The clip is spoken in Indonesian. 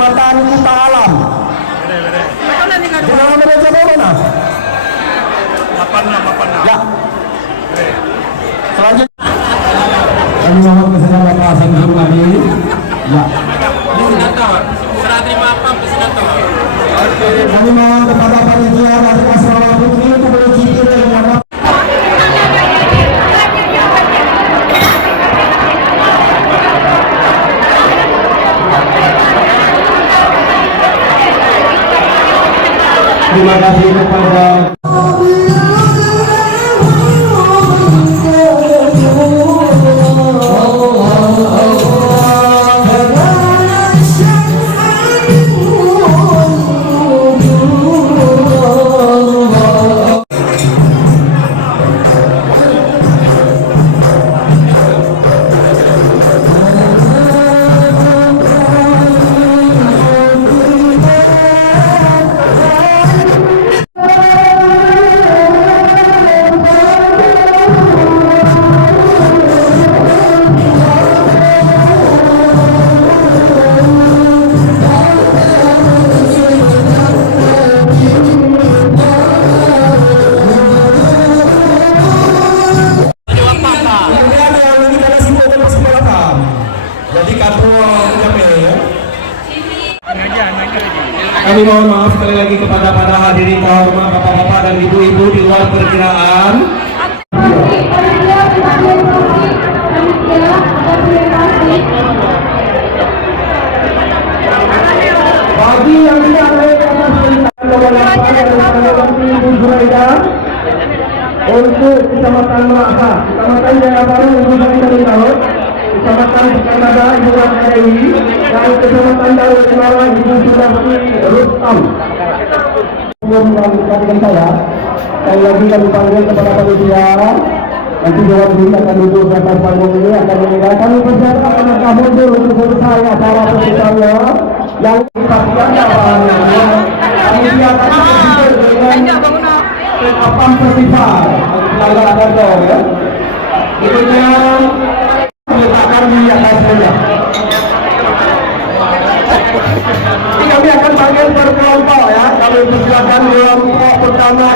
Kecamatan Kuta Alam. Di nama mereka mana? 86. Ya. Selanjutnya kami mohon kesedaran Bapak Sanjung lagi. Ya. Serah terima apa presentator? Kami mohon kepada panitia dari Asrama Putri untuk mencicil dan menambah. Terima kasih kepada kami mohon maaf sekali lagi kepada para hadirin terhormat bapak-bapak dan ibu-ibu di luar perkiraan. Bagi yang tidak ada Ibu Zuraida untuk Kecamatan Melaka, Kecamatan Jaya Baru Ibu Zuraida tahun, Kecamatan Pekanada Ibu Rahmayai, dan Kecamatan Daun Cemara Ibu Sudati Rustam. Sebelum melanjutkan saya lagi kami panggil kepada panitia. Nanti Dewan Juri akan duduk di atas panggung ini akan menilai. Kami persiapkan anak mundur untuk selesai acara persidangannya yang dipastikan bahannya. Kemudian dengan Apam Festival Laga Agardo ya. Berikutnya diletakkan di atas meja. Ini kami akan panggil berkelompok ya. Kami persilakan kelompok pertama.